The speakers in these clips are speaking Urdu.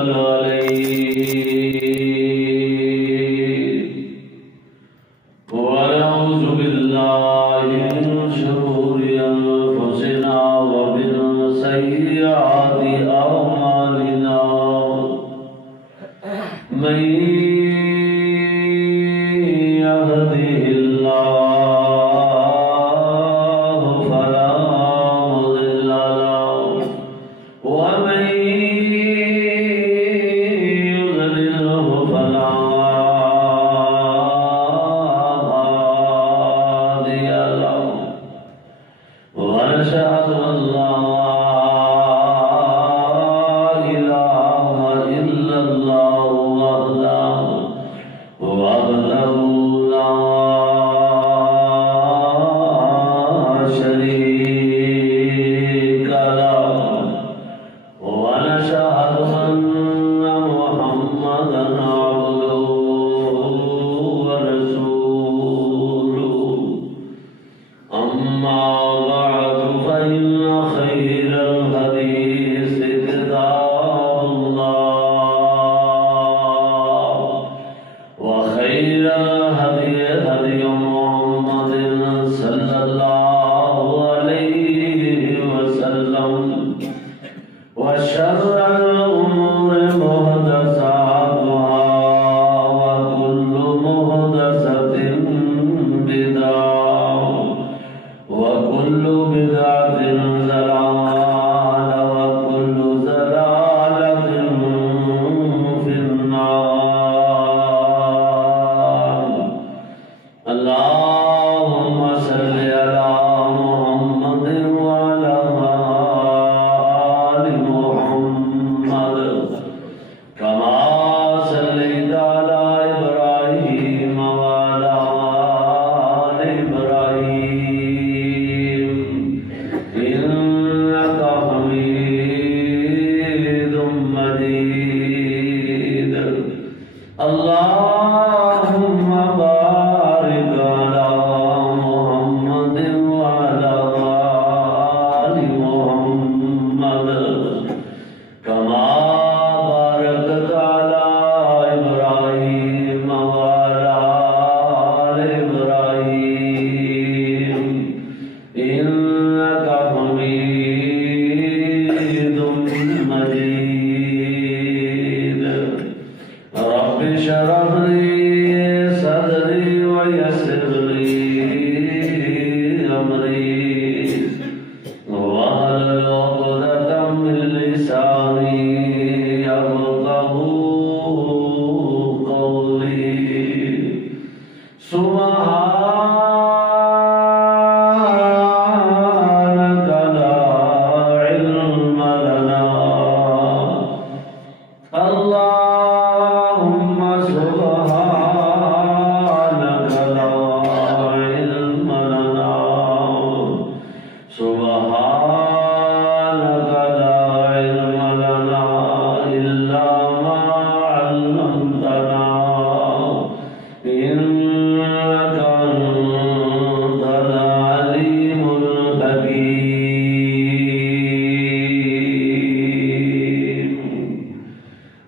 صل عليه ونعوذ بالله من شرور أنفسنا ومن سيئات أعمالنا من يهده الله فلا مضل له ومن يضلله فلا هادي له ونشهد أن لا إله إلا الله وحده لا شريك له ونشهد أن محمدا عبده ورسوله أما بعد فإن خير الحديث كتاب الله وخير الهدي هدي محمد صلى الله عليه وسلم وشر الأمور محدثاتها وكل محدثة بدعة وكل بدعة ضلالة وكل ضلالة في النار اللهم صل على محمد وعلى آل محمد كما صليت على إبراهيم وعلى آل إبراهيم إنك حميد مجيد اللهم بارك على محمد وعلى آل محمد كما باركت على إبراهيم وعلى آل إبراهيم إنك حميد مجيد رب اشرح لي صدري ويسر لي أمري واحلل عقدة من لساني يفقهوا قولي سبحانك لا علم لنا اللهم سبحانك لا علم لنا سبحانك لا علم لنا إلا ما علمتنا إنك أنت العليم الحكيم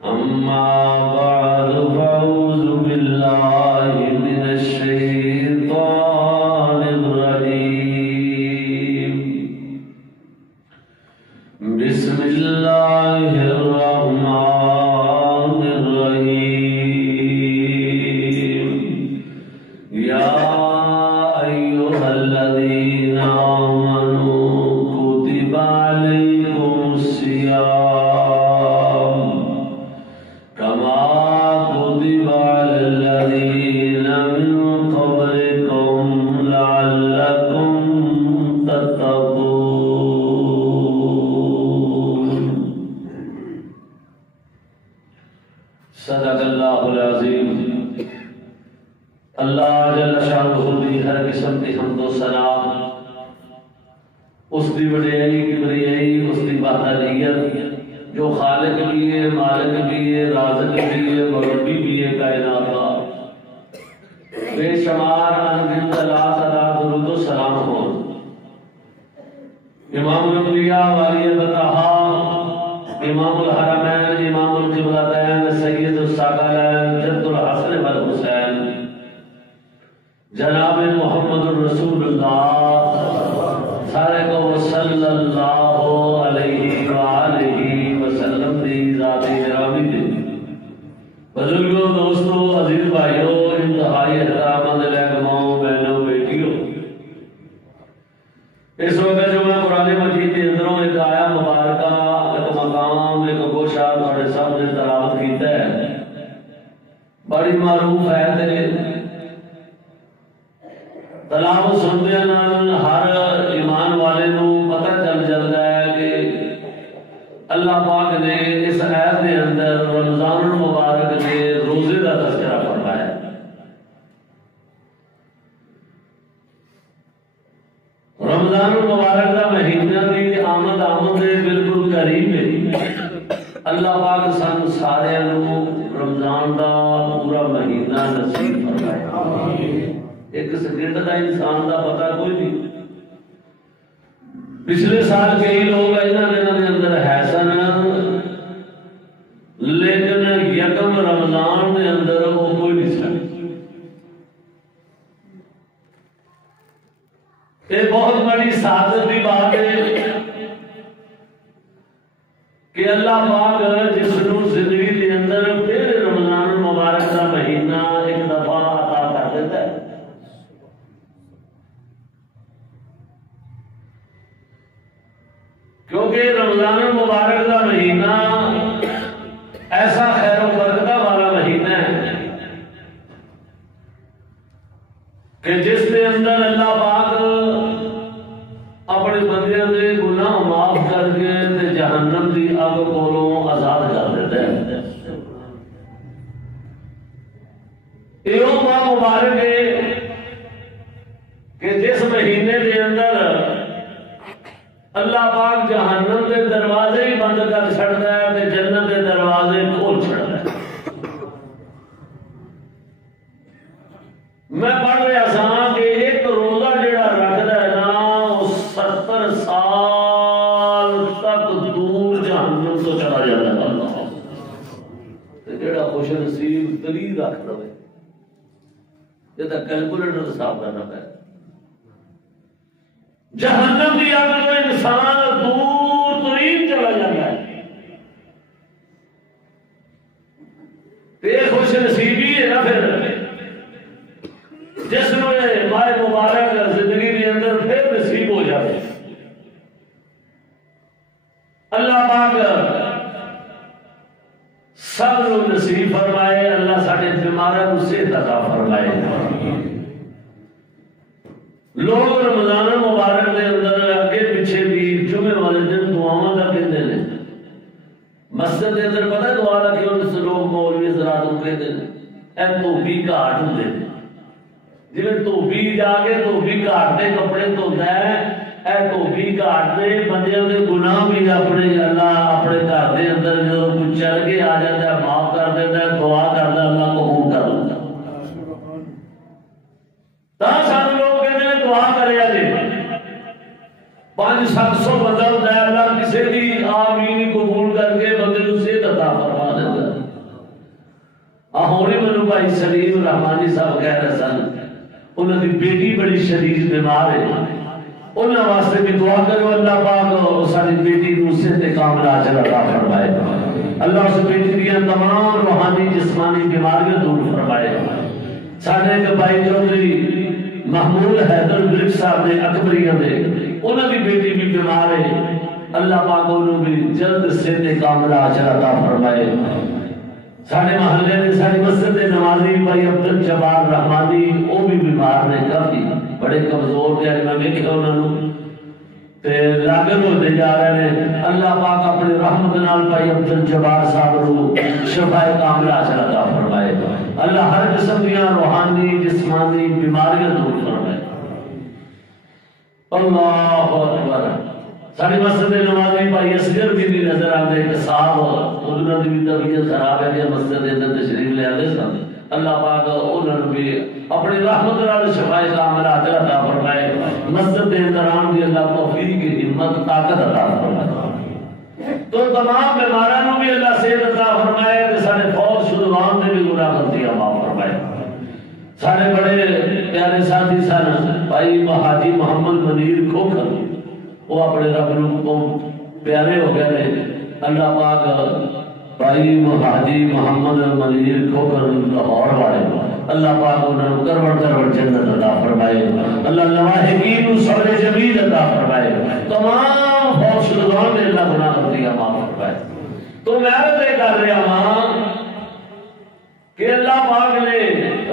أما بعد فأعوذ بالله من الشيطان الرجيم بسم الله الرحمن الرحيم يا أيها الذين آمنوا كتب عليكم الصيام كما كتب على الذين من قبلكم لعلكم تتقون صدق اللہ العظیم اللہ جل شانہ دی ہر قسم کی حمد و ثنا اس دی وڈیائی کبریائی اس دی وحدانیت جو خالق بھی ہے مالک بھی ہے رازق بھی ہے مربی بھی ہے کائنات کا بے شمار انگن صلاة درود و سلام ہو امام الانبیاء والی بطہا امام الحرمین امام القبلتین سید الثقلین جد الحسن والحسین جناب محمد الرسول اللہ سارے کو صلی اللہ علیہ وآلہ وسلم دی ذاتی گرامی دی بزرگوں دوستوں عزیز بھائیوں انتہائی احترام لہکماؤں بہنوں بیٹیوں اس وقت جو میں قرآن مجید کے اندروں ایک آیا مبارکہ ایک مقام ایک گوشہ بڑے صاحب نے تلاوت کیتا ہے بڑی معروف ہے تلاوت سنتے ہیں ہر ایمان والے نو پتہ چل جاتا ہے کہ اللہ پاک نے اس آیت کے اندر رمضان المبارک کے روزے کا تذکرہ فرمایا ہے رمضان المبارک کا مہینہ کی آمد بالکل قریب ہے اللہ پاک سن سارے رمضان کا پورا مہینہ نصیب فرمائے ایک سیکنڈ کا انسان کا پتہ کوئی نہیں پچھلے سال کئی لوگ انہوں کے اندر ہے سن لیکن یکم رمضان کے اندر وہ کوئی نہیں سن یہ بہت بڑی سعادت کی بات ہے کہ اللہ پاک جس نو زندگی کے اندر پھر رمضان المبارک کا مہینہ ایک دفعہ عطا کر دیتا ہے کیونکہ رمضان المبارک کا مہینہ ایسا خیر و برکت والا مہینہ ہے کہ جس کے اندر اللہ پاک اپنے بندیاں دے گناہ معاف کر کے جہنم دی اگ کولوں آزاد کر دیتا ہے یہ مبارک ہے کہ جس مہینے کے اندر اللہ پاک جہنم کے دروازے ہی بند کر چھڑتا ہے تے جنت کے دروازے کھول چھڑتا ہے میں پڑھ رہا سا کہ ایک روزہ جڑا رکھتا ہے نا وہ 70 سال تک دور جہنم تو چلا جاتا ہے اللہ جڑا خوش نصیب تری رکھ رہے یہ تو کیلکولیٹر حساب کرنا پڑے جہنم کی اگ تو انسان دور ترین چلا جاتا ہے یہ خوش نصیبی ہے نا پھر جس میں ماہ مبارک زندگی کے اندر پھر نصیب ہو جاتے اللہ پاک سب لوگ نصیب فرمائے اللہ سارے بیماروں کو صحت عطا فرمائے لوگ رمضان مبارک کے اندر اگے پیچھے بھی جمعے والے دن دعاواں کا کہتے ہیں مسجد کے اندر پتہ دعا کا کیوں لوگ مولوی حضرات کو کہتے ہیں اے دھوبی گھاٹ ہوتے ہیں جی دھوبی جا کے دھوبی گھاٹ کے کپڑے دھوتا ہے اے دھوبی گھاٹ کے بندیاں کے گناہ بھی اپنے اللہ اپنے گھر کے اندر جو کچھ چل کے آ جاتا ہے معاف کر دیتا ہے دعا کرتا ہے اللہ قبول کر لیتا سارے لوگ کہتے ہیں دعا کرے جی 500-700 بندہ ہوتا ہے اللہ کسی بھی آمین قبول کر کے بندے کو صحت عطا فرما دیتا ہے ہونے مینوں بھائی سلیم رحمانی صاحب کہہ رہے سن انہوں کی بیٹی بڑی شدید بیمار ہے انہوں واسطے بھی دعا کرو اللہ پاک ساری بیٹی کو صحت کاملہ اجر عطا فرمائے اللہ اس بیٹی کی تمام روحانی جسمانی بیماریاں دور فرمائے سارے ایک بھائی چودھری محمود حیدر برک صاحب نے اکبریہ میں انہوں کی بیٹی بھی بیمار ہے اللہ پاک انہوں بھی جلد صحت کاملہ اجر عطا فرمائے سارے محلے نے ساری مسجد نمازی بھائی عبد الجبار رحمانی وہ بھی بیمار نے کافی بڑے کمزور تھے میں دیکھا انہوں تے لاگل ہوتے جا رہے ہیں اللہ پاک اپنی رحمت نال بھائی عبد الجبار صاحب کو شفا کاملہ عطا فرمائے اللہ ہر قسم کی روحانی جسمانی بیماریاں دور فرمائے اللہ اکبر ساری مسجد نمازی بھائی اصغر بھی نہیں نظر آتے ایک صاحب انہوں نے بھی طبیعت خراب ہے کہ مسجد اندر تشریف لے آتے سن اللہ پاک انہوں نے بھی اپنی رحمت نال شفا کاملہ عطا فرمائے مسجد کے اندر آن کی اللہ توفیق کی ہمت طاقت عطا فرمائے تو تمام بیماروں بھی اللہ صحت عطا فرمائے تے سارے فوت شدگان دے بھی گناہ غلطیاں معاف فرمائے. سارے بڑے پیارے ساتھی سن بھائی حاجی محمد منیر کھوکھر وہ اپنے رب کو پیارے ہو گئے. اللہ پاک بھائی حاجی محمد منیر کھوکھر لاہور والے اللہ پاک انہوں کرور جنت عطا فرمائے. اللہ لواحقین کو صبر جمیل عطا فرمائے. تمام فوت شدگان نے اللہ گناہ غلطیاں معاف فرمائے. تو میں یہ کر رہا ہوں کہ اللہ پاک نے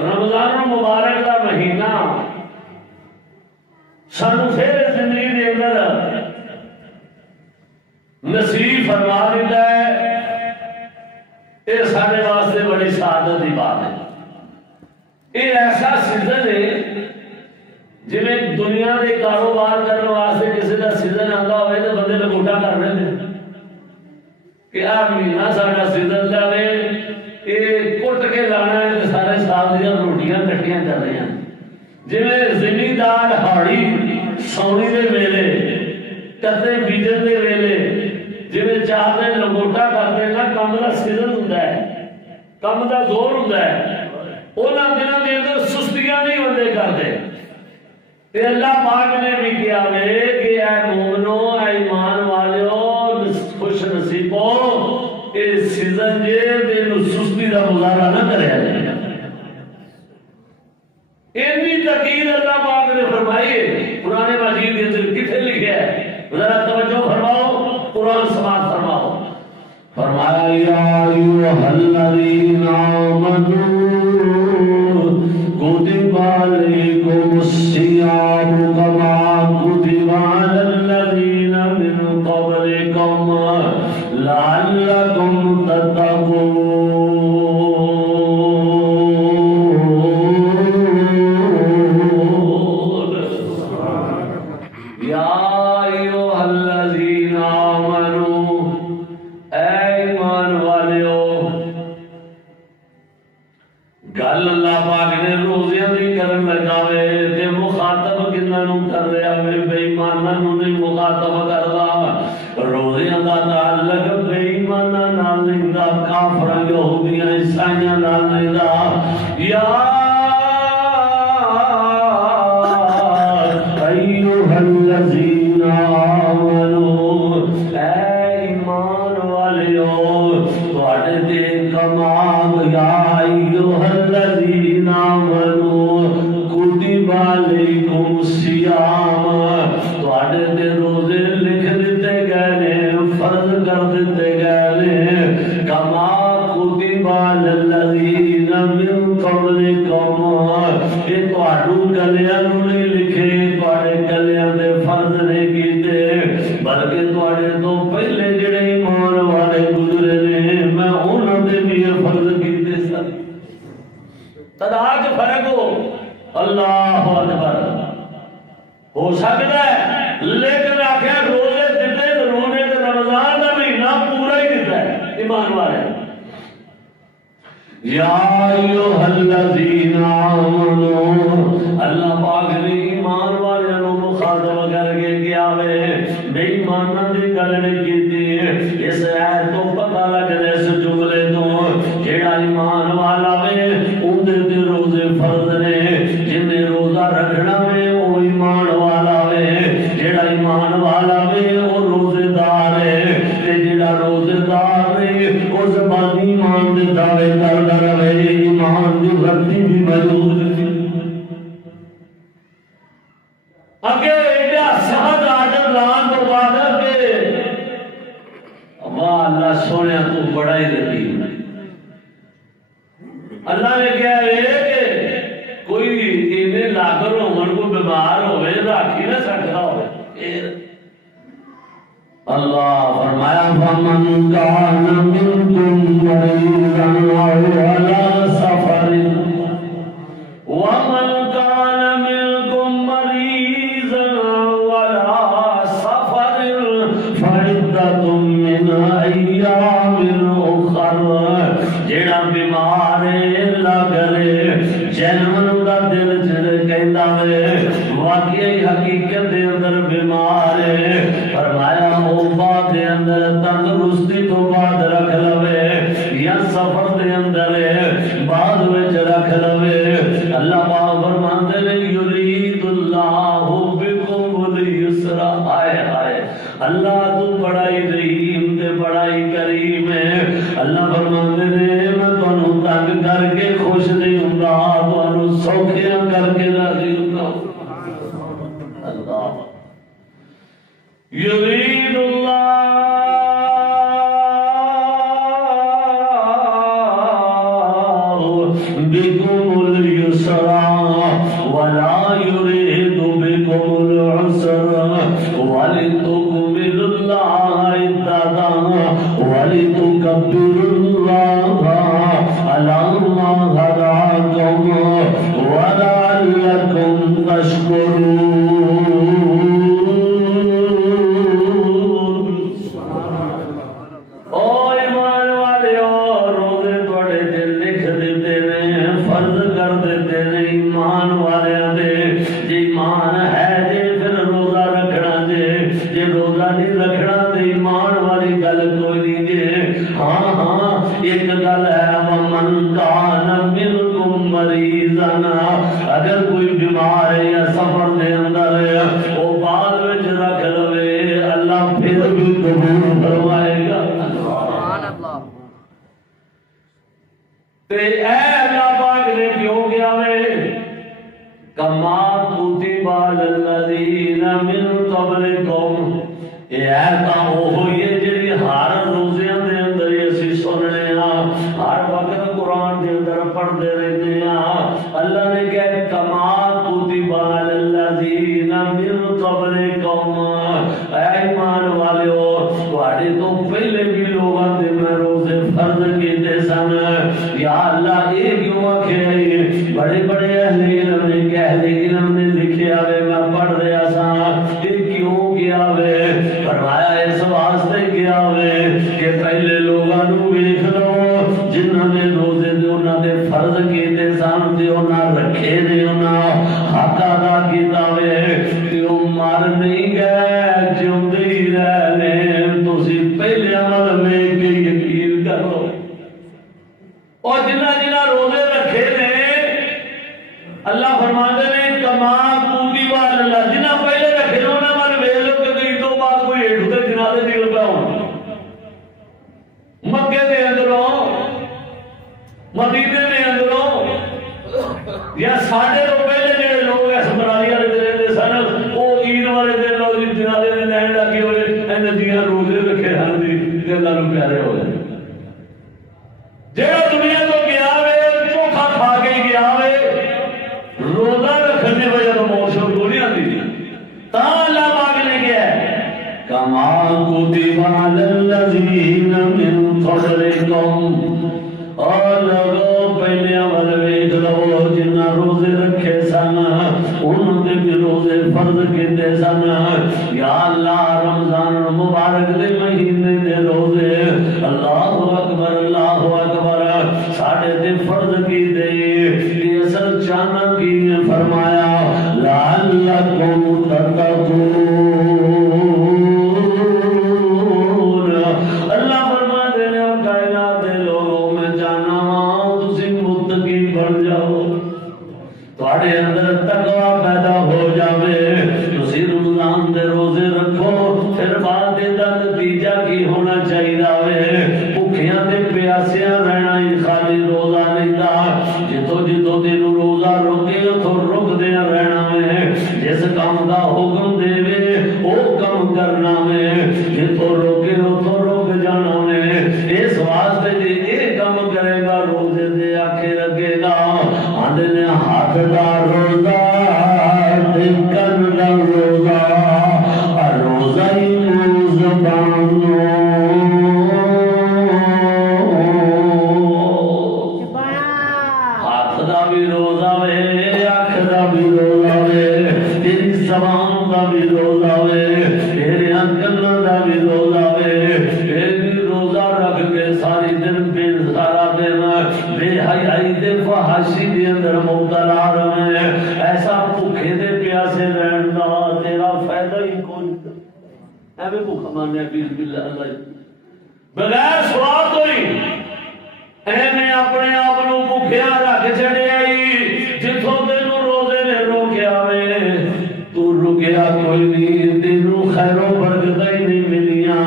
رمضان المبارک کا مہینہ سانو پھر زندگی دے اندر نصیب فرما دیتا ہے. یہ سارے واسطے بڑی سعادت کی بات ہے. یہ ایسا سیزن ہے جی دنیا کے کاروبار کرنے واسطے کسی کا سیزن آتا ہوئے تو بندے لگوٹا کر رہے ہیں کہ آ مہینہ سارا سیزن کا یہ کٹ کے لانا ہے تو سارے سال دیا روٹیاں کٹیاں کر رہی ہیں. جی زمیندار ہاڑی سونی کے ویلے کتے بیجن کے ویلے جی چار دن لنگوٹا کرتے ہیں نا کم کا سیزن ہوتا ہے کم کا زور ہوتا ہے انہوں دنوں کے اندر سستیاں نہیں بندے کرتے. تے اللہ پاک نے بھی کیا کہ اے مومنو اے ایمان والو خوش نصیبو اس سیزن جے دل سستی کا مظاہرہ نہ کریا جائے. اتنی تاکید اللہ پاک نے فرمائی ہے قرآن مجید کے اندر کتنے لکھا ہے ذرا توجہ فرماؤ قرآن سماعت فرماؤ. فرمایا یا ایھا الذین آمنوا کتب علیکم الصیام کما کتب علی الذین من قبلکم لعلکم تتقون. یا ایھا الذین آمنوا اے ایمان والیو. گل اللہ پاک نے روزیاں دی کرن لگاوے تے مخاطب کنہاں نوں کر رہا ہے بے ایماناں نوں نہیں مخاطب کردا. روزیاں دا تعلق بے ایماناں نال نہیں دا کافراں یہودیاں عیسائیاں نال نہیں دا. یا ایھا الذین آمنوا اے ایمان والیو تواڈے تے کمال یا ایھا الذین آمنوا کتب علیکم الصیام تواڈے تے روزے لکھ دیتے گئے نے فرض کر دیتے گئے نے کما کتب علی الذین من قبلکم. یہ تواڈو گلیاں نوں نہیں لکھے تواڈے گلیاں دے فرض نہیں کیتے بلکہ تواڈے تو پہلے جڑے ایمان والے گزرے نے میں انہاں دے بھی فرض کیتے سن. تداج فرق ہو اللہ اکبر ہو سکتا ہے لیکن آخر روزے دیتے رونے تے رمضان کا مہینہ پورا ہی دیتا ہے ایمان والے. یا ایھا الذین آمنوا اللہ پاک نے ایمان والوں کو مخاطب کر کے کیا بے ایماناں دی گل نہیں کیتی. اس ایت تو پتہ لگدا ہے اس جملے تو جیڑا ایمان والا وے اون دے روزے فرض نے جن روزہ رکھنا وے او ایمان والا وے. جیڑا ایمان والا وے او روزے دار ہے تے جیڑا روزے دار ہے او زبانی ایمان دے دعوے کردا رہے ایمان دی غلطی بھی موجود اگے ایڈا سہد آدر لان تو بعد کے اللہ سونے تو بڑا ہی رقیب. اللہ نے کیا ہے کہ کوئی ایویں لاگر ہومن کو بیمار ہوئے راکھی نہ سکتا ہوئے. اللہ فرمایا فمن کان منکم مریضا او علی سفر ومن کان منکم مریضا وعلی سفر فعدۃ من ایام اخر. جیڑا بیمار ہے لگے جنم دا دل چڑ کہندا ہے واقعی حقیقت دے اندر بیمار ہے. فرمایا او بعد دے اندر تنگ اللہ فرماندے نے میں تانوں تنگ کر کے خوش نہیں ہوندا تانوں سوکھیاں کر کے راضی ہوندا اللہ یرید اللہ بكم اليسر ولا يريد بكم العسر ولتكملوا الله عدة ولتكبروا الله على ما هداكم ولعلكم تشكرون اگر کوئی بیمار ہے یا سفر دے اندر ہے وہ بعد وچ رکھ لوے اللہ پھر بھی قبول فرمائے گا سبحان اللہ تے اے اللہ پاک نے کیوں کیا وے کما کتب علی الذین من قبلکم اے تا وہ یہ جڑی ہر روزیاں دے اندر اسی سننے ہاں ہر وقت قرآن دے اندر پڑھتے رہتے ہیں اللہ نے کہا کما کتب علی الذین من قبلکم اے ایمان والو تواڈے تو پہلے بھی لوگاں دے میں روزے فرض کیتے سن یا اللہ اے کیوں آکھے بڑے بڑے اہل علم نے کہ اہل علم نے لکھیا وے میں پڑھ رہا سا اے کیوں کیا وے فرمایا اس واسطے کیا وے کہ پہلے لوگاں نوں ویکھ لو جنہاں نے روزے دے انہاں دے فرض کیتے سن تے انہاں رکھے نے انہاں حق ادا کیتا وے تے او مر نہیں گئے جیوندے ہی رہ لے تسی پہلے عمل ویکھ کے یقین کرو اور جنہاں روزے رکھے نے اللہ فرماتے نے کما کتب علی اللہ جنہاں پہلے رکھے نے انہاں من ویکھ لو کہ کہیں تو بعد کوئی ہیٹھ تے جنازے نکل پیا ہون مکے دے اندروں مدینے دے اندروں یا ساڈے تو پہلے جڑے لوگ اس برالی والے رہتے سن وہ عید والے دن لوگ جنازے دے لین لگے ہوئے انہاں دیاں روزے رکھے ہن جی اللہ نوں پیارے ہوئے جڑا دنیا تو گیا وے چوکھا کھا کے گیا وے روزہ رکھنے کی وجہ تو موت شروع ہو نہیں آتی تا اللہ پاک نے کیا ہے کما کتب علی الذین من قبلکم اور لوگوں پہلے عمل ویکھ لو جنہاں روزے رکھے سن انہوں نے بھی روزے فرض کیتے سن یا اللہ رمضان مبارک دے مہینے دے روزے اللہ اکبر ساڑھے تے فرض کیتے یہ اصل چاہنا کی فرمایا لعلکم تتقون اللہ فرما دے نے کائنات دے لوگوں میں جانا تسی متقی بن جاؤ تواڈے اندر تقوی پیدا ہو جاوے تسی رمضان دے روزے رکھو پھر بعد دا نتیجہ کی ہونا چاہیے وے بھوکیاں تے پیاسیاں رہنا ہی خالی روزہ نہیں دا جتوں جتوں دن روزہ روکے تو رک دے رہنا وے جس کام دا حکم دے وے او کم کرنا وے جتوں روکے تو رک جانا وے اس واسطے جے اے کم کرے گا روزے دے آکھے لگے گا آندے نے ہاتھ دا روزہ تے کن دا روزہ روزہ ہی زبانوں ہاتھ دا بھی روزہ وے اکھ دا بھی روزہ وے تیری زبان دا بھی روزہ وے تیرے کناں دا بھی روزہ وے تیری روزہ رکھ کے ساری دن بے سارا دن بے حیائی دے فحاشی دے اندر مبتلا رہے ایسا بھوکے دے پیاسے رہن دا تیرا فائدہ ہی کوئی ایویں بھوکا مارنے بسم اللہ اللہ بغیر سواد ہوئی ایویں اپنے آپ نو بھوکیا رکھ چھڑیا جتوں تینوں روزے نے روکیا وے تو رکیا کوئی نہیں تینوں خیر و برکت ہی نہیں ملیاں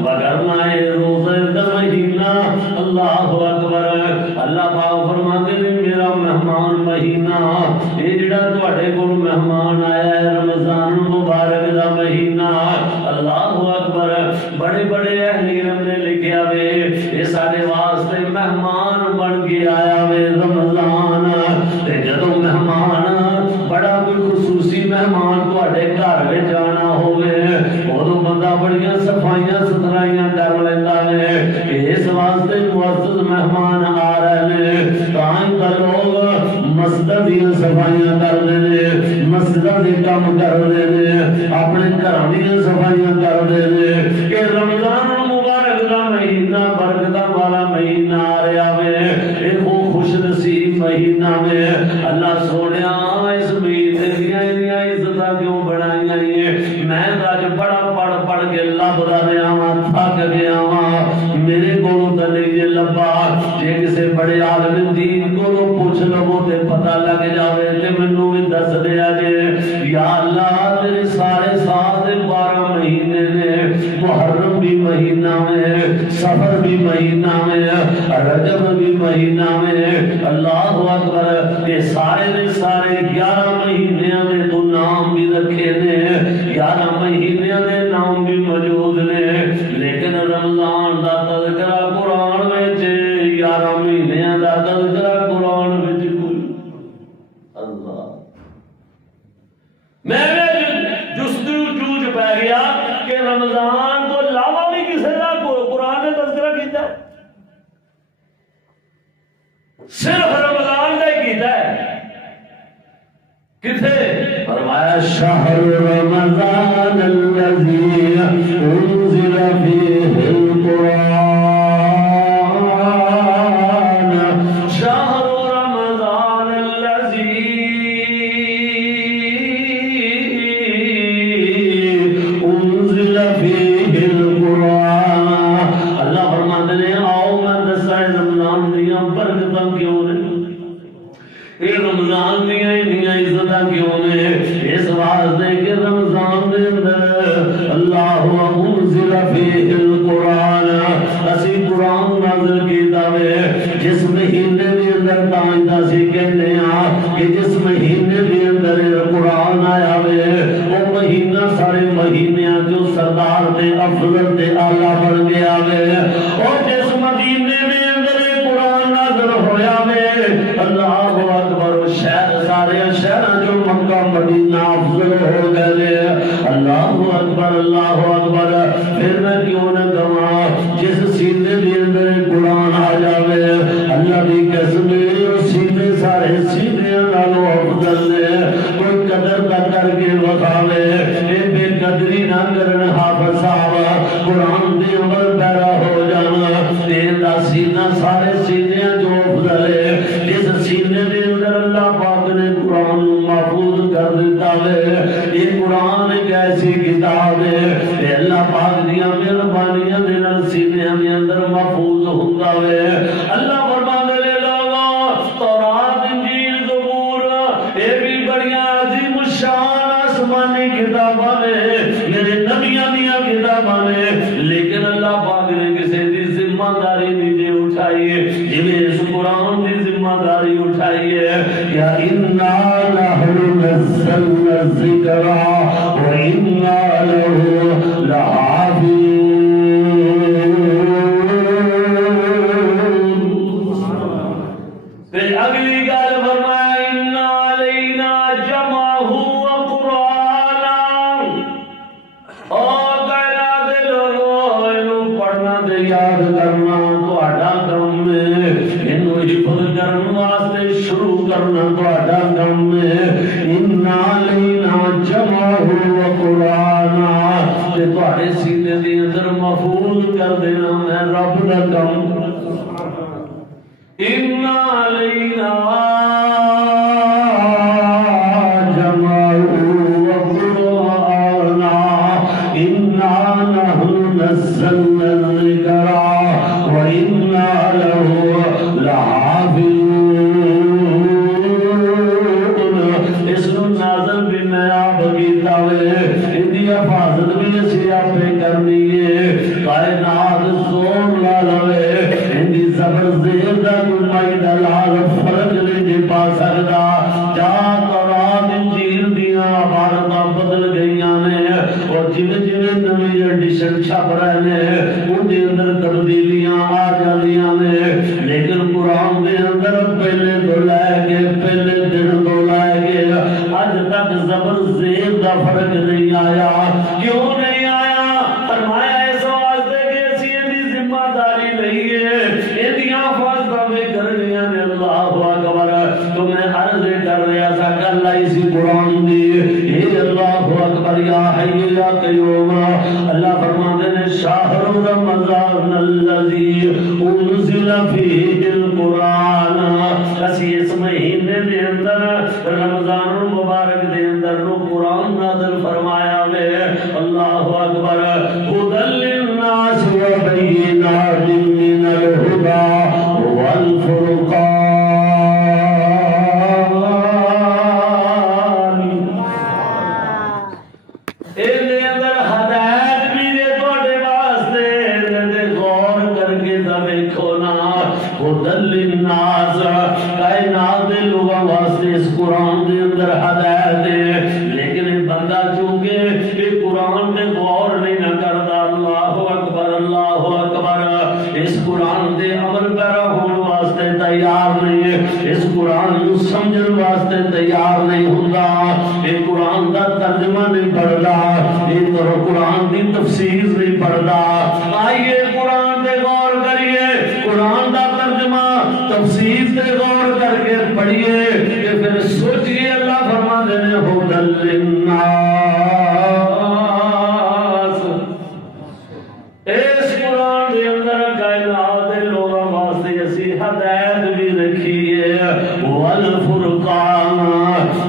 مگر نہ روزے دا مہینہ تواڈے کول مہمان آیا ہے رمضان مبارک دا مہینہ اللہ اکبر بڑے بڑے اہل علم نے لکھیا وے اے ساڈے واسطے مہمان بن کے آیا وے رمضان تے جدوں مہمان بڑا کوئی خصوصی مہمان تواڈے گھر وچ آنا ہوے اودوں بندہ بڑیاں صفائیاں ستھرائیاں کر لیندا ہے اس واسطے معزز مہمان آ رہے نے تاں لوگ مسجد دیا صفائیاں کرتے ہیں مسجد کے کام کرتے ہیں اپنے گھر دیا صفائیاں کرتے ہیں کہ رمضان مبارک کا مہینہ برکت والا مہینہ آ رہا ہے یہ خوش نصیب مہینہ میں اللہ سونیا اس مہینے دیا عزت کیوں بنائی ہیں میں اج بڑا پڑھ کے لبدا رہا ہاں تھک گیا ہاں میرے کو نہیں لبا جے کسے بڑے عالم دین کو پوچھ لو تے پتہ لگ جاوے تے مینوں بھی دس دیا جے یا اللہ تیرے سارے سال دے 12 مہینے نے محرم بھی مہینہ میں سفر بھی مہینہ میں رجب بھی مہینہ میں اللہ اکبر یہ سارے دے سارے 11 مہینیاں دے تو نام بھی رکھے نے 11 مہینیاں دے نام بھی موجود نے لیکن رمضان دا تذکرہ قرآن وچ 11 مہینیاں دا تذکرہ قرآن وچ کوئی اللہ میں جستجو پہ گیا کہ رمضان تو علاوہ بھی کسی کا قرآن نے تذکرہ کیتا ہے صرف رمضان کا ہی کیتا ہے کتنے فرمایا شہر رمضان الذی انزل فیہ القرآن شہر رمضان الذی انزل فیہ القرآن اللہ فرماتے ہیں آؤ میں دسائے رمضان دیا برکتاں کیوں نے یہ رمضان دیا عزت کیوں نے اس واسطے کہ رمضان دے اندر اللہ انزل فیہ القرآن اسی قرآن نازل کیتا وے جس مہینے دے اندر تائیں اسی کہتے ہیں کہ جس مہینے دے اندر قرآن آیا وے وہ مہینہ سارے مہینیاں جو سردار دے افضل دے اعلیٰ بن گیا وے اور جس مدینے دے اندر قرآن نازل ہویا وے اللہ اکبر شہر سارے شہر جو مکہ مدینہ افضل ہو گئے اللہ اکبر پھر میں کیوں نہ کہاں جس سینے دے اندر قرآن آ جاوے اللہ دی قسم سینے سارے سینے نالوں افضل نے کوئی قدر نہ کر کے بخاوے اے بے قدری نہ کرن حافظ صاحب قرآن دی عمل پیرا ہو جانا تیرا سینہ سارے سینے جو افضل ہے جس سینے دے اندر اللہ پاک نے قرآن محفوظ کر دیتا ہے یہ قرآن ایک ایسی کتاب ہے کہ اللہ پاک دیا مہربانیاں دے نال سینے دے اندر محفوظ ہوندا ہے اللہ فرماندے نے لوگوں تورات انجیل زبور اے بھی بڑیاں عظیم الشان آسمانی کتاباں نے میرے نبیاں دیاں کتاباں نے لیکن اللہ پاک نے کسی دی ذمہ داری نہیں اٹھائی ہے جنہیں اس قرآن دی ذمہ داری اٹھائی ہے یا انا نحن نزلنا الذکر وانا له لحافظون پھر اگلی گل فرمایا انا علینا جمعہ وقرآنا اور کہنا دے لوگوں انہوں پڑھنا دے یاد کرنا تو اڈا کم میں انہوں حفظ کرن واسطے شروع کرنا تو اڈا کم میں انا علینا جمعہ وقرآنا تے تو اڈے سینے دے اندر محفوظ کر دینا میں رب دا کم انا علینا جمعہ وقرآنا انا نحن نزلنا الذکر وَإِنَّا لَهُ لَحَافِظُونَ جاندیاں نے، لیکن قرآن دے اندر پہلے تو لے کے پہلے دن تو لے کے اج تک زبر زیر دا فرق نہیں آیا. کیوں نہیں آیا؟ فرمایا اس واسطے کہ اسی دی ذمہ داری لئیے، ایدیاں فاصلہ میں کرنیاں نے. اللہ اکبر. تو میں عرض کر رہا تھا کہ اللہ اسی قرآن دی اے اللہ اکبر یا حی یا قیوم. اللہ فرماتے ہیں شہر رمضان الذی انزل فیہ القرآن. اسی اس مہینے دے اندر رمضان المبارک دے اندر نو قرآن نازل فرمایا وے. اللہ اکبر. ہدی للناس وبینات من الہدی والفرقان. کائنات دے لوگوں واسطے اس قرآن دے اندر ہدایت ہے، لیکن بندہ چونکہ یہ قرآن دے غور نہیں نہ کرتا. اللہ اکبر اللہ اکبر. اس قرآن دے عمل پیرا ہونے واسطے تیار نہیں ہے، اس قرآن کو سمجھن واسطے تیار نہیں ہوتا، یہ قرآن دا ترجمہ نہیں پڑھتا، یہ قرآن دی تفسیر نہیں پڑھتا. آئیے قرآن دے غور کریے، قرآن دا ترجمہ تفسیر سے غور کر کے پڑھیے کہ پھر سوچئے. اللہ فرما دینے ہدی للناس. اس قرآن دے اندر کائنات دے لوگوں واسطے اسی ہدایت بھی رکھی ہے. والفرقان.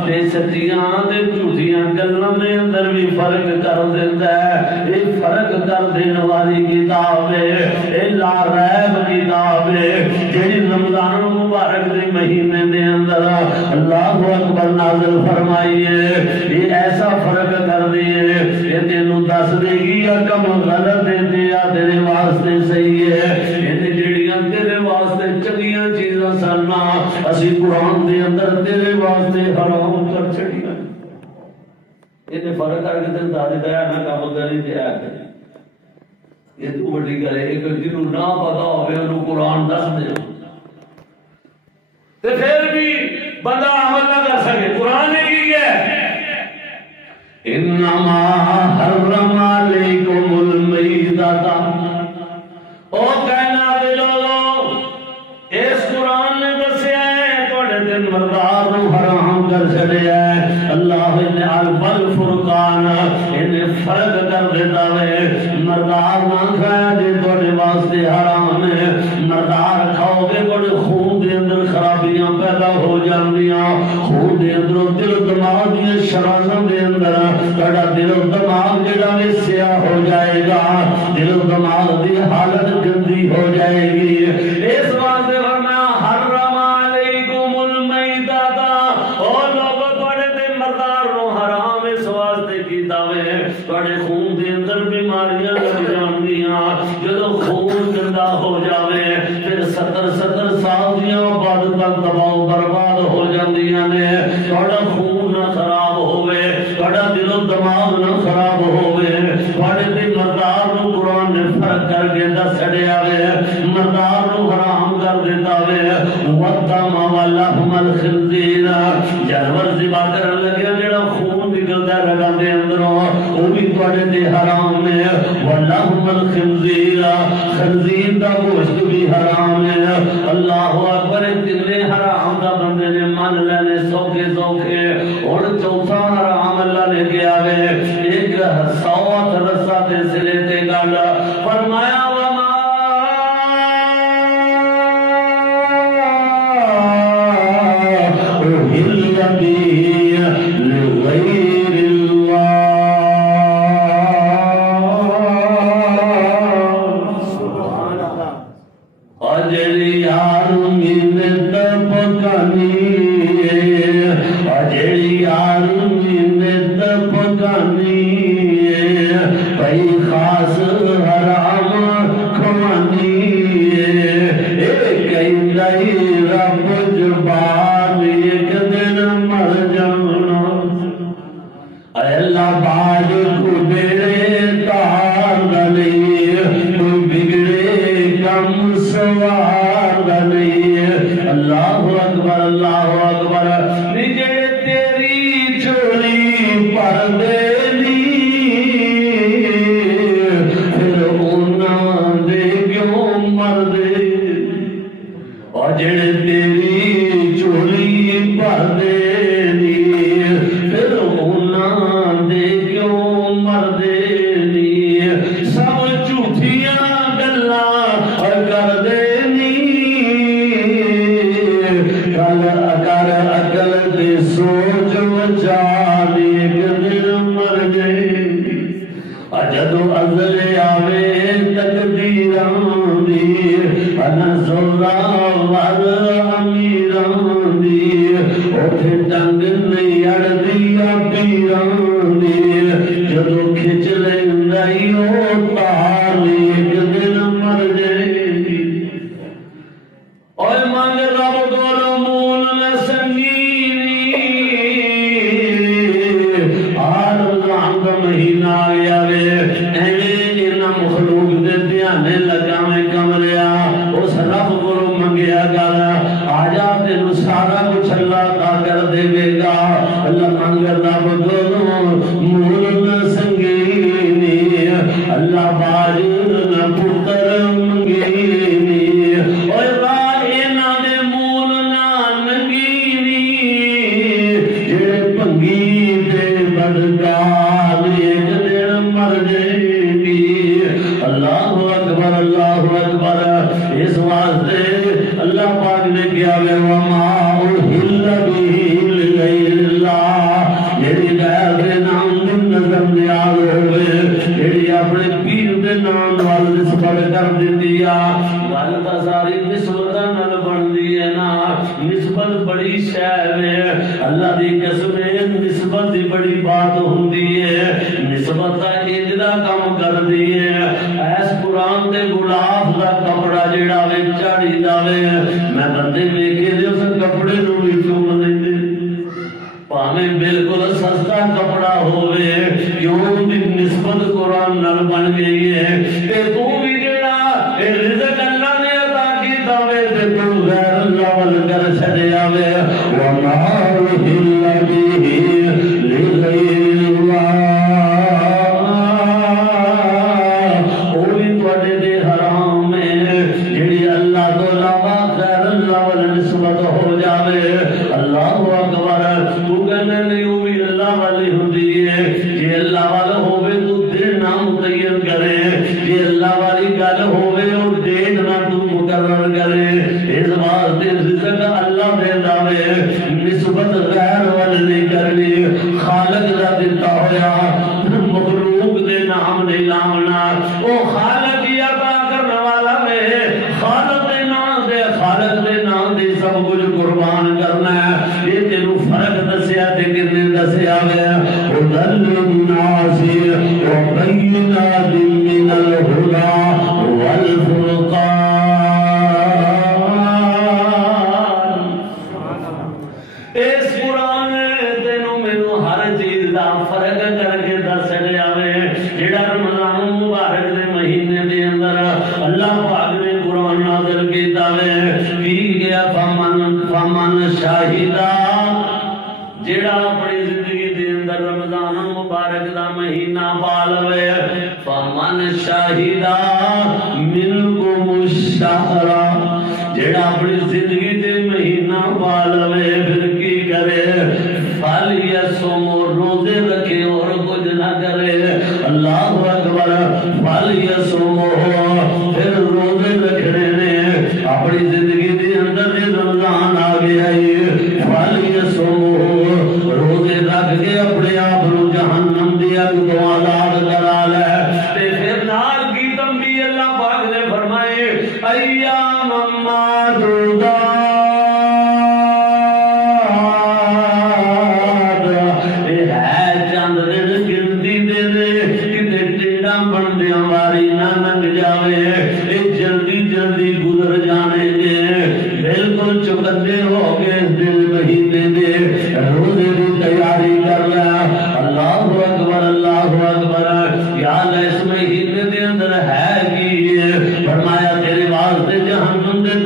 تے سچیاں تے جھوٹیاں گلاں دے اندر بھی فرق کر دیندا ہے. یہ فرق کر دین والی کتاب ہے، یہ لا ریب کتاب ہے جڑی رمضان مبارک دے مہینے دے اندر اللہ اکبر نازل فرمائی ہے. یہ ایسا فرق کر دی ہے یہ تینوں دس دے گی یا کم غلط ہے یا تیرے واسطے صحیح ہے. یہ جڑیاں تیرے واسطے چنگیاں چیزاں سن اسی قرآن دے اندر تیرے واسطے حرام کر چھڑیاں. یہ فرق کر کے تین دادی دیا نہ کام کری دیا کرے. یہ تو بڑی کرے ایک جنہوں نہ پتا ہوئے انہوں قرآن دس دے تو پھر بھی بندہ عمل نہ کر سکے. قرآن نے کی ہے انما حرم علیکم المیتۃ. او کہنا دے لوگوں اس قرآن نے دسیا ہے تھوڑے دن مردار نو حرام کر چھڑیا ہے. اللہ نے الفرقان انہیں فرق کر دیتا ہے. مردار نہ کھایا جی تھوڑے واسطے حرام ہے. مردار کھاؤ گے تھوڑے خون دے اندر خرابیاں پیدا ہو جاندیاں. خون دے اندر دل و دماغ دی شرازاں دے اندر تھوڑا دل و دماغ جڑا وی سیاہ ہو جائے گا. دل و دماغ دی حالت گندی ہو جائے گی. اس واسطے فرمایا حرم علیکم المیتۃ. او لوگوں تھوڑے تے مردار نو حرام اس واسطے کیتا وے تھوڑے خون دے اندر بیماریاں لگ جاندیاں. جدوں خون گندا ہو جاوے پھر 70 سال دیاں عبادتاں تباہ و برباد ہو جاندیاں نے. تھوڑا خون نہ خراب ہوئے، تھوڑا دل و دماغ نہ خراب ہوئے. تھوڑے تے مردار نو قرآن نے فرق کر کے دس چھڑیا وے. مردار نو حرام کر دیتا وے. والدم ولحم الخنزیر. جانور ذبح کرن لگے جڑا خون نکلدا رگاں دے اندروں وہ بھی تھوڑے تے حرام ہے. ولحم الخنزیر. خنزیر دا گوشت بھی حرام ہے. اللہ اکبر. تینے حرام دا بندے نے من لینے سوکھے سوکھے. اور چوتھا حرام اللہ نے کیا وے ایک 100 رسا تے سرے تے گل فرمایا وما اہل بی لغیر اللہ. سبحان اللہ. اجلی یار منت پکانی اجلی یار منت پکانی بھئی خاص حرام کھوانی. ایک اندائی رب جبان ایک دن مر جانا. اے اللہ باج کو بیڑے تار دلی تو بگڑے کم سوا دا نہیں ہے اللہ اکبر اللہ اکبر نجے تیری جھولی پر دے پھر انہاں دے کیوں مر دے اور جڑے تیری جھولی پر دے پھر انہاں دے کیوں مر دے سب جھوٹیاں گلاں کر دے کل اگر عقل دے سوچ وچار ایک دن مر گئے جدو ازل آوے تقدیران دی انزلہ ور امیران دی اوٹھے ٹنگ نہیں اڑ دیا پیران دی جدو کھچ لیندائی او تار ایک دن مر جائے اور مانگ رب دولو مول نہ سنگینی آر رمضان کا مہینہ آیا وے مخلوق دے دھیانے لگا میں کمریا اس رب کو منگیا گالا آجا تینو سارا کچھ اللہ تا کر دے بے گا اللہ منگ رب دونوں مولن سنگینی اللہ باجن پتر منگینی اور اینا دے مولنا نگینی جڑے پنگی دے بدکار ایک دن مر جائے اللہ اکبر اللہ اکبر اس واسطے اللہ پاک نے کیا وے وما احل به لغیر اللہ یعنی غیر دے نام دن نظر نیاز ہوئے یعنی اپنے پیر دے نام وال نسبت کر دیا والدہ ساری نسبت نل بن دیئے نا نسبت بڑی شہر ہے اللہ دی قسم نسبت دی بڑی بات ہوں دیئے نسبت دا اجدہ کم کر دیئے ایس قرآن دے گلاف دا کپڑا جڑا وے چاڑی داوے میں بندے دیکھے دے اس کپڑے نو بھی چوم دے دے پانے بالکل سستا کپڑا ہوئے کیوں دی نسبت قرآن نال بن گئی ہے کہ تو بھی جڑا رزق اللہ نے عطا کی داوے تے تو غیر اللہ وال کر چھڑے آوے وما احل به لغیر اللہ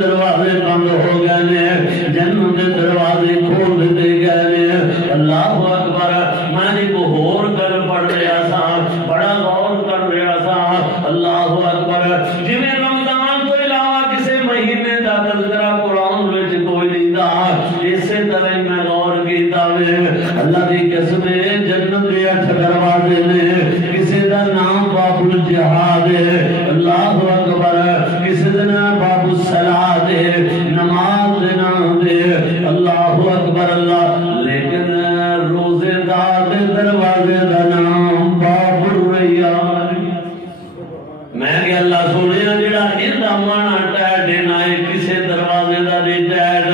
دروازے بند ہو گئے نے، جنت دے دروازے کھول دیتے گئے نے۔ اللہ اکبر۔ میں ایک ہور گل پڑھ رہا سا، بڑا غور کر رہا سا۔ اللہ اکبر۔ جویں رمضان تو علاوہ کسی مہینے دا تذکرہ قرآن وچ کوئی نہیں دا، اسی طرح میں غور کیتا وے۔ اللہ دی قسم ہے، جنت دے 8 دروازے نے، کسی دا نام باب الجہاد ہے، اللہ اکبر، کسی دا نام باب الصلاۃ ہے، نماز دے نام دے، اللہ اکبر اللہ۔ لیکن روزے دار دے دروازے دا نام باب الریان۔ میں کہ اللہ سونے جڑا ایندا مانا ٹیڈ نہ کسی دروازے دا نہیں ٹیڈ،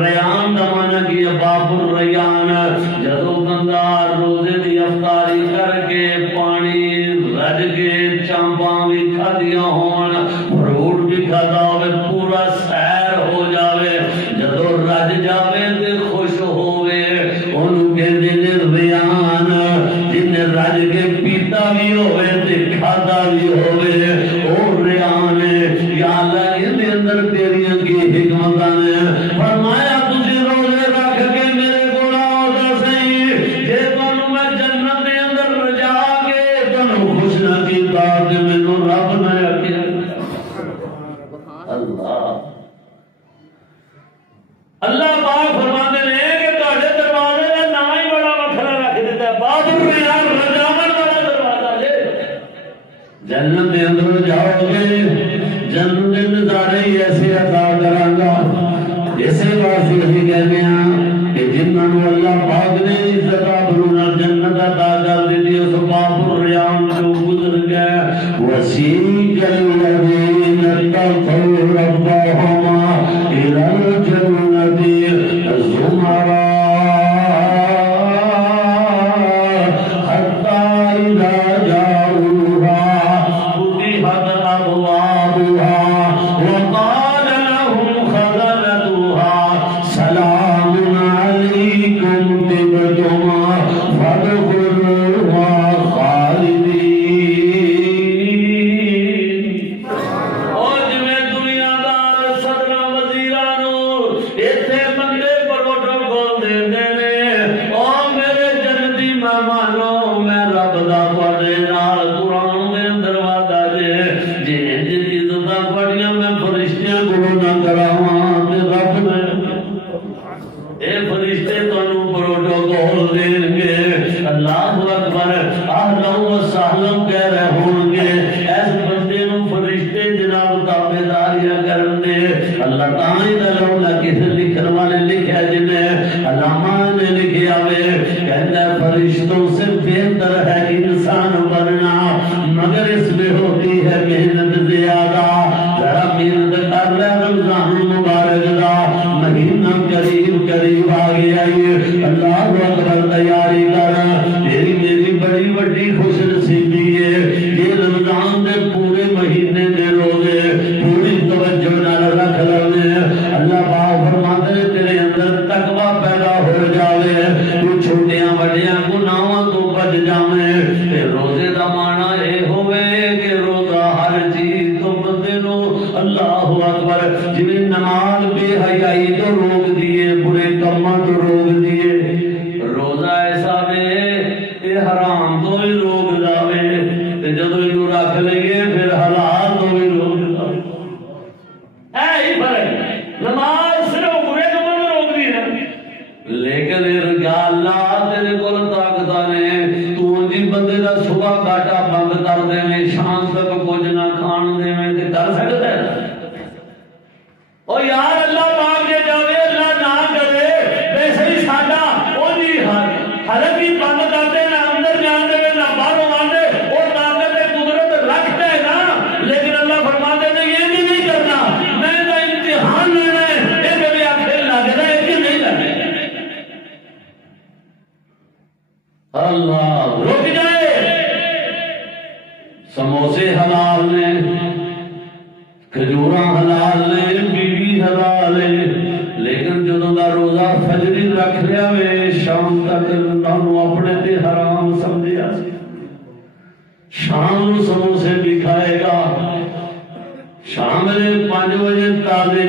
ریان دا مانا کی باب الریان۔ جدو بندہ روزے دی افطاری کر کے پانی رج کے چامپاں بھی کھادیاں ہون، فروٹ بھی کھادا ہوئے، پورا سیر ہو جاوے، جدو رج جاوے تے خوش ہوئے، انہوں کے دل ریان۔ جن رج کے پیتا بھی ہوئے تے کھادا بھی ہوئے، اور ریان ہے۔ یا اللہ ان دے اندر تیریاں کی حکمتاں نے فرمایا تجھے روزے رکھ کے میرے کو آؤ دا صحیح، جے تانوں میں جنت دے اندر رجا کے تانوں خوش نہ کیتا تے مینوں رب نہ آکھیا۔ اللہ پاک فرماتے ہیں کہ تہاڈے دروازے دا نام ہی بڑا وکھرا رکھ دیتا ہے، باب الریان، رجاون والا دروازہ جے۔ جنت دے اندر جاؤ گے، جنت دے نظارے ہی ایسے عطا کراں گا۔ اسی واسطے اسی کہتے ہیں کہ جنہاں نوں اللہ پاک نے عزت آبرو جنت عطا کر دی، اس باب الریان جو گزر گئے۔ وسیق الذین اتقوا ربهم إلى الجنة زمرا حتى إذا جاءوها فتحت أبوابها وقال لهم خزنتها سلام عليكم طبتم فادخلوها خالدين۔ فرشتوں سے بہتر ہے انسان بننا، مگر اس میں ہوتی ہے محنت زیادہ۔ ذرا محنت کر لے، رمضان مبارک دا مہینہ قریب آ گیا ہے، اللہ اکبر تیاری کر۔ تیری میری بڑی بڑی خوش نصیبی ہے، یہ رمضان دے پورے مہینے دے روزے پوری توجہ نال رکھ لے۔ اللہ پاک فرماتے ہیں تیرے اندر تقوی پیدا ہو جاوے، تو چھوٹیاں بڑیاں گناہاں تو بچ جاویں۔ تے روزے دا معنی اے ہوئے کہ روزہ ہر چیز تو بندے نو اللہ اکبر، جویں نماز بے حیائی تو روک دیے، برے کماں تو روک دیے، روزہ ایسا وے اے حرام تو بھی روک جاوے، تے جدوں اینو رکھ لئیے پھر حلال تو بھی روک جاوے۔ اے ہی فرق، نماز صرف برے کماں تو روک دی ہے، لیکن اللہ تیرے کول طاقت نے، تو جی بندے دا صبح گاٹا بند کر دے میں شام تک کچھ نہ کھان دے میں تے کر سکتا ہے؟ او یار اللہ پاک نے جاوے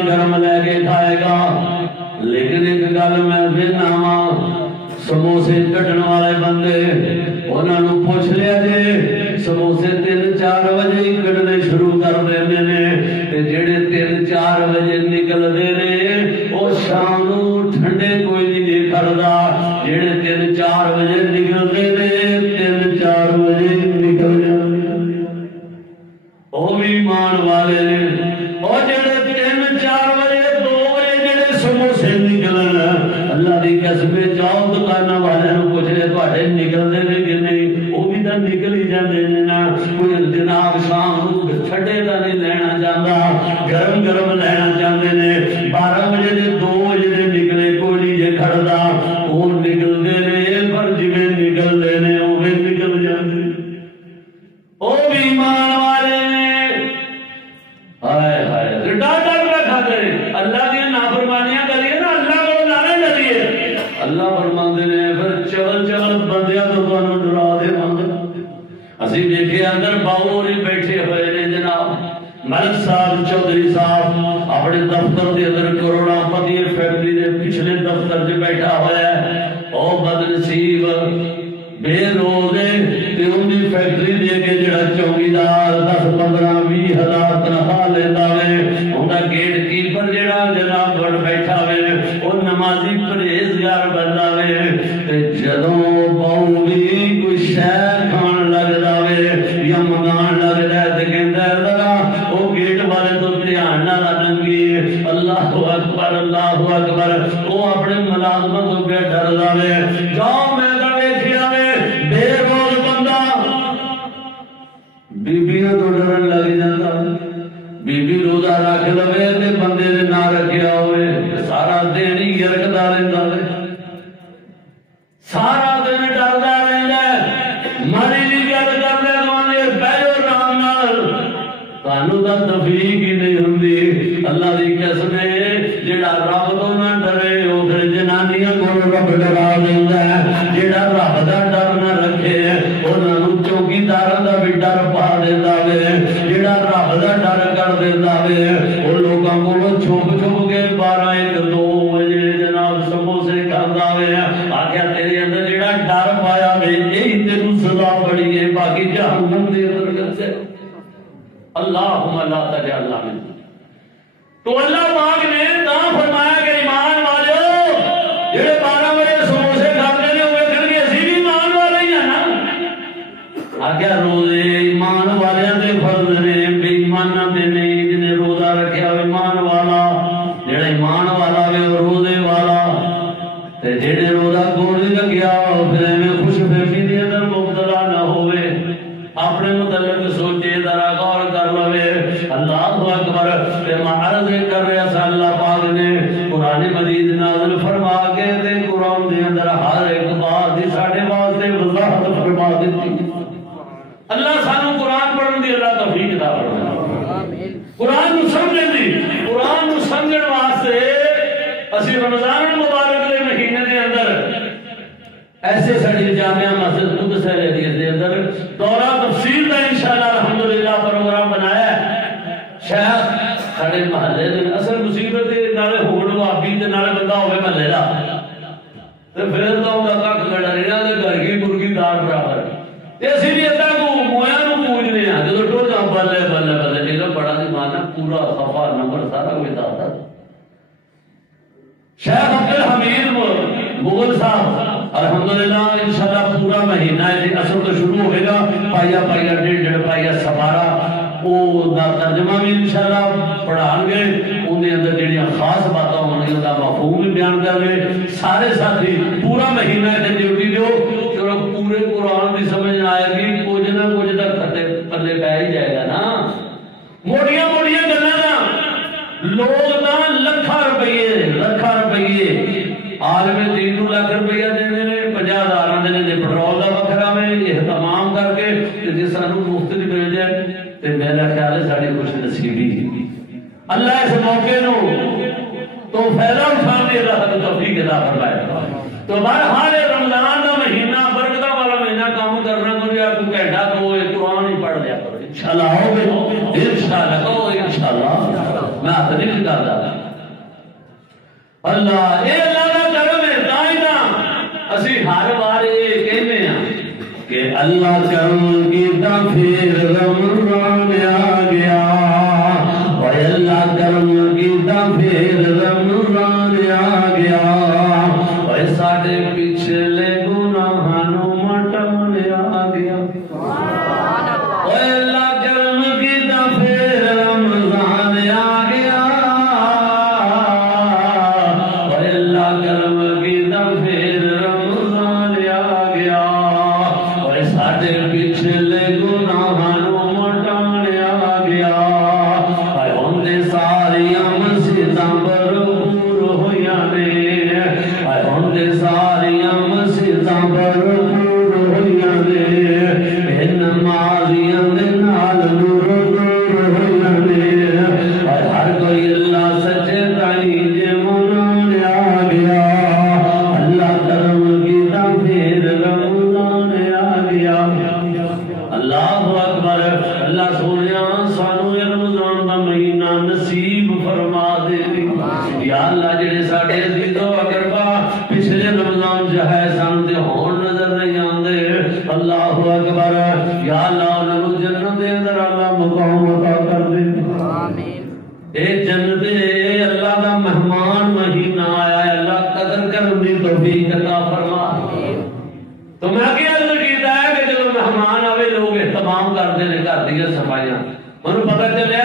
گرم لے کے کھائے گا. لیکن ایک گل میں پھرنا وا سموسے کٹن والے بندے انہاں نوں پوچھ لیا جے سموسے 3-4 بجے ہی کٹنے شروع کر دیندے نے تے جڑے 3-4 بجے نکلدے نے او شام نوں ٹھنڈے کوئی نہیں کھڑدا. جڑے 3-4 بجے نکلدے نے 3-4 بجے نکل جاندے او بھی ایمان والے نے. او جڑے 3-4 بجے 2 بجے جڑے سموسے نکلن اللہ دی قسم جاؤ دکاناں والے نوں پوچھ لے تواڈے نکلدے نے کہ نہیں وہ بھی تو نکل ہی جاندے نے نا. کوئی جناب شام نوں ٹھنڈے دا نہیں لینا چاہندا گرم گرم لینا چاہندے نے. 12 بجے دے 2 بجے دے نکلے کوئی نہیں جے کھڑدا وہ نکلدے نے پر جویں نکلدے نے اوویں نکل جاندے او بھی ایمان والے نے. ہائے ہائے ڈاڈا رکھا کرے اللہ دی نافرمانیاں کریے نا اللہ کو لانے ڈریے. اللہ فرماندے نے پھر چل چل بندیاں تو تانوں ڈرا دے مند. اسی دیکھے اندر باؤ بیٹھے ہوئے نے جناب ملک صاحب چودھری صاحب اپنے دفتر کے اندر کروڑا پتی فیکٹری کے پچھلے دفتر سے بیٹھا ہوا ہے. او بد نصیب بے روزے تے ان دی فیکٹری دے کے جڑا چوکیدار 10-15-20 ہزار تنخواہ لیتا ہے انہاں گیٹ کیپر جڑا جناب بڑھ بیٹھا ہے وہ نمازی پرہیزگار بندا ہے تے جدوں باؤ بھی کوئی شے کھان لگدا ہے یا منگان لگدا ہے تے کہندا ہے ذرا وہ گیٹ والے تو دھیان نال لنگی. اللہ اکبر اللہ اکبر. وہ اپنے ملازمت تو پہ ڈردا ہے. جاؤ میں دا ویکھیا وے بے روز بندہ بیبیاں تو ڈرن لگ جاتا. بیبی روزہ رکھ لوے تے بندے دے نہ رکھیا ہوئے سارا دن ہی یرکدا رہندا ہے سارا دن ڈردا رہندا ہے. ماڑی جی گل کر لے مانے بیٹھو آرام نال تانوں دا تفریق ہی نہیں ہوندی. اللہ دی قسم جڑا رب تو نہ ڈرے او پھر جنانیاں کول رب ڈرا دیندا ہے. جڑا رب دا ڈر نہ رکھے انہاں نوں چوکیداراں دا بھی ڈر پا دیندا وے. جڑا رب دا ڈر کر دیندا وے او لوکاں کولوں چھپ چھپ کے 12-1-2 بجے جناب سموسے کھاندا وے. آکھیا تیرے اندر جڑا ڈر پایا وے یہی تینوں سزا بڑی ہے باقی جہنم دے اندر کسے. اللہم لا تجعلنا من. تو اللہ پاک نے تا فرمایا کہ ایمان والو جڑے 12 بجے سموسے کھاتے نے وہ کہن گے اسی بھی ایمان والے ہی ہیں نا. آگیا روزے ایمان والے دے فرض نے بے ایماناں دے نہیں. جنے روزہ رکھیا ایمان والا جڑا ایمان والا وے روزے والا تے جڑے روزہ کوڑ لگیا پھر میں خوش فہمی دے اندر مبتلا نہ ہوئے اپنے متعلق سوچے ذرا غور کر لوے. اللہ اکبر. تے معرض کر رہا سا اللہ پاک نے قرآن مجید نازل فرما کے تے قرآن دے اندر ہر ایک بات دی ساڈے واسطے وضاحت فرما دیتی. اللہ سانو قرآن پڑھن دی اللہ توفیق عطا فرمائے. قرآن نو سمجھن دی قرآن نو سمجھن واسطے اسی رمضان المبارک دے مہینے دے اندر ایسے سڑی جامعہ مسجد قدس حدیث دے اندر دورہ تفسیر دا انشاءاللہ الحمدللہ پروگرام بنایا ہے. شاید ساڑے محلے دے اصل مصیبت دے نالے ہوڑ وابی دے نالے بندہ ہوئے محلے دا تے پھر تو ان کا کھڑا رہنا دے گھر کی مرگی دار برابر. تے اسی بھی اتنا کو مویا نو پوجنے ہیں جو ٹو جا بلے بلے بلے جیسا بڑا دی مانا پورا صفحہ نمبر سارا کوئی داتا. شیخ عبدالحمید مغل صاحب الحمدللہ انشاءاللہ پورا مہینہ ہے اصل تو شروع ہوئے گا پائیا پائیا ڈیڑھ پائیا سبارہ وہ ترجمہ بھی انشاءاللہ پڑھان گے. انہیں اندر جڑیاں خاص باتاں ہونے ان کا مفہوم بھی بیان کر گئے. سارے ساتھی پورا مہینہ ہے ڈیوٹی دو چلو پورے قرآن کی سمجھ آئے گی کچھ نہ کچھ تک پھٹے پلے پہ ہی جائے گا نا. موٹیاں موٹیاں گلاں نا لوگ نا لکھاں روپیے عالم دین کو لاکھ روپیہ دے دے 50,000 دے دے پٹرول دا وکھرا میں اہتمام کر کے جس سانو مفت دی مل جائے تے میرا خیال ہے ساڈی خوش نصیبی. اللہ اس موقع نو تو فائدہ اٹھان دی اللہ تعالی توفیق عطا فرمائے. تو بہرحال رمضان دا مہینہ برکتاں والا مہینہ کام کرنا کو یا کو گھنٹہ تو قرآن ہی پڑھ لیا کرو انشاءاللہ. ہوگے انشاءاللہ میں ہاتھ نہیں کردا اللہ اے اللہ کا کرم ہے دائنا اسی ہر بار یہ کہنے ہیں کہ اللہ کرم کیتا پھر رمضان آ گیا اور اللہ کرم کیتا پھر رمضان آ گیا اور ساڈے پچھلے گناہاں نوں مٹاون آ گیا اور اللہ کرم کیتا پھر رمضان آ گیا اور اللہ کرم کیتا پھر رمضان آ گیا اور ساڈے پچھلے گناہاں نوں مٹاون آ گیا اور ہن تے ساریاں مسجداں بھرپور ہویاں نے اور ہن تے ساریاں مسجداں بھرپور ہویاں نے نمازیاں دے نال نور نور ہویاں نے اور ہر کوئی اللہ سچے تائیں جے منان آ گیا اللہ کرم کیتا پھر رمضان آ گیا اللہ اکبر اللہ سونیا سانو یہ رمضان دا مہینہ نصیب فرما دے یا اللہ جڑے ساڈے عزیز و اقربا پچھلے رمضان جو ہے سان تے ہون نظر نہیں آندے اللہ اکبر یا اللہ انہوں جنت دے اندر اللہ مقام عطا کر دے آمین اے جنت اے اللہ دا مہمان مہینہ آیا ہے اللہ قدر کرنے توفیق عطا فرما تو میں کیا عرض کیتا ہے کہ جب مہمان آوے لوگ اہتمام کرتے ہیں گھر دیا صفائیاں منو پتہ چلیا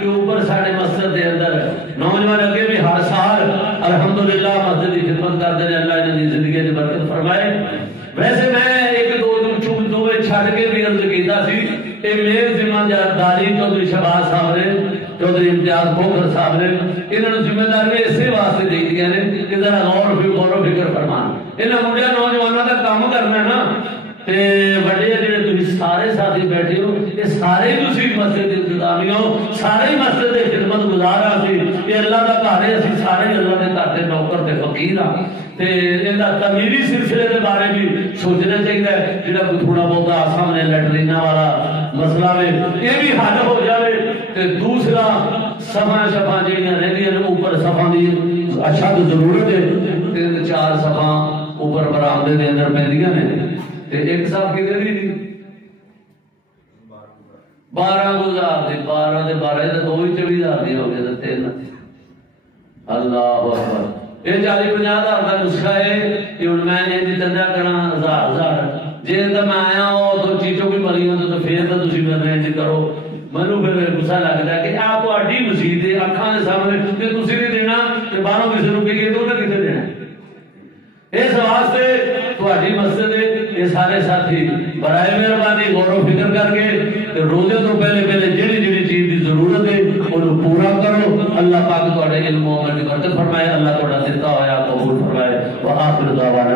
کہ اوپر ساڑھے مسجد دے اندر نوجوان اگے بھی ہر سال الحمدللہ مسجد کی خدمت کرتے ہیں اللہ جنہی زندگی کی برکت فرمائے ویسے میں ایک دو چھڑ کے بھی عرض کیتا سی کہ میرے ذمہ داری چودھری شہباز صاحب نے چودھری امتیاز کھوکھر صاحب نے انہوں نے ذمہ داری اسی واسطے دے دیا نے کہ ذرا غور و فکر فرمان انہاں مجھے نوجوانوں کا کام کرنا ہے نا تے بڑے جڑے تسی سارے ساتھی بیٹھے ہو یہ سارے تسی مسجد انتظامیہ ہو سارے مسجد کی خدمت گزار سی یہ اللہ کا گھر ہے اسی سارے اللہ کے گھر کے نوکر تے فقیر ہاں تے انہاں تعمیری سلسلے کے بارے بھی سوچنا چاہیے جڑا کوئی تھوڑا بہت سامنے لیٹرینا والا مسئلہ ہے یہ بھی حل ہو جائے تے دوسرا صفاں جڑیاں رہندیاں نے اوپر صفاں دی اشد ضرورت ہے 3-4 صفاں اوپر برآمدے دے اندر پیندیاں نے تے ایک صاحب کتنے دی 12 گزار دی 12 دے 12 تے 2-24 دی ہو گئے تے 3 اللہ اکبر یہ 40-50 ہزار کا نسخہ ہے کہ ہن میں نے چندہ کرنا 1000 جے تے میں آیا ہو تو چیزوں کی بلیاں تو پھر تو تسی میں کرو منو پھر غصہ لگتا ہے کہ آپ تہاڈی مسجد ہے اکھاں دے سامنے تے تسی نہیں دینا تے باہروں کسی نوں کہیے تو انہاں کتے دینا اس واسطے تہاڈی مسجد ہے یہ سارے ساتھی برائے مہربانی غور و فکر کر کے روزے تو پہلے جڑی چیز کی ضرورت ہے انہوں پورا کرو اللہ پاک تہاڈے علم و عمل کی برکت فرمائے اللہ تہاڈا دتا ہویا قبول فرمائے وآخر دعوانا